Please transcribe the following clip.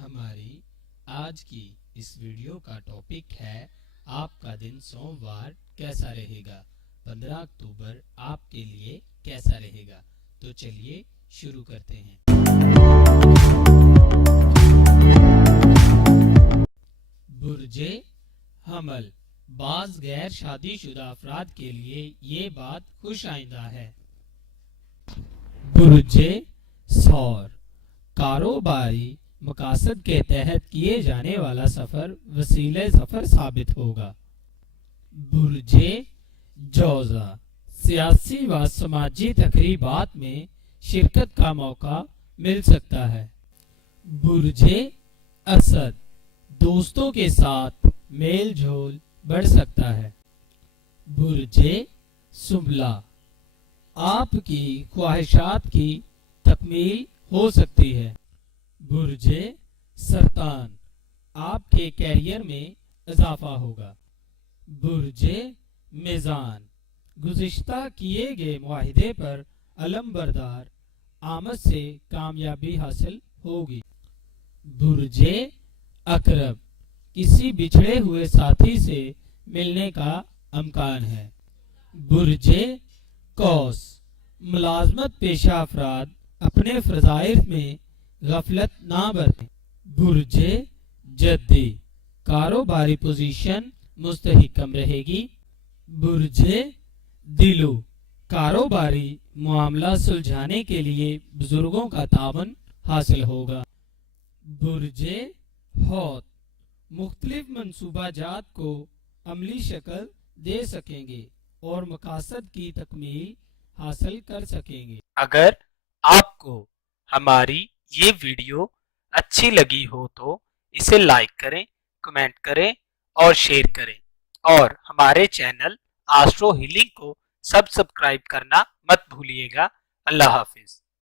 ہماری آج کی اس ویڈیو کا ٹاپک ہے آپ کا دن سوموار کیسا رہے گا، 15 اکتوبر آپ کے لیے کیسا رہے گا۔ تو چلیے شروع کرتے ہیں۔ برج حمل، بعض غیر شادی شدہ افراد کے لیے یہ بات خوش آئندہ ہے۔ برج ثور، کاروباری مقاصد کے تحت کیے جانے والا سفر وسیلہ ظفر ثابت ہوگا۔ برج جوزا، سیاسی و سماجی تقریبات میں شرکت کا موقع مل سکتا ہے۔ برج اسد، دوستوں کے ساتھ میل جول بڑھ سکتا ہے۔ برج سنبلہ، آپ کی خواہشات کی تکمیل ہو سکتی ہے۔ برج سرطان، آپ کے کیریئر میں اضافہ ہوگا۔ برج میزان، گزشتہ کیے گئے معاہدے پر علم بردار آمد سے کامیابی حاصل ہوگی۔ برج عقرب، کسی بچھڑے ہوئے ساتھی سے ملنے کا امکان ہے۔ برج قوس، ملازمت پیشہ افراد اپنے فرائض میں غفلت نہ برتیں۔ برج جدی، کاروباری پوزیشن مستحکم رہے گی۔ برج دلو، کاروباری معاملہ سلجھانے کے لیے بزرگوں کا تعاون حاصل ہوگا۔ برج حوت، مختلف منصوبہ جات کو عملی شکل دے سکیں گے اور مقاصد کی تکمیل حاصل کر سکیں گے۔ اگر آپ کو ہماری یہ ویڈیو اچھی لگی ہو تو اسے لائک کریں، کمنٹ کریں اور شیئر کریں، اور ہمارے چینل آسٹرو ہیلنگ کو سبسکرائب کرنا مت بھولیے گا۔ اللہ حافظ۔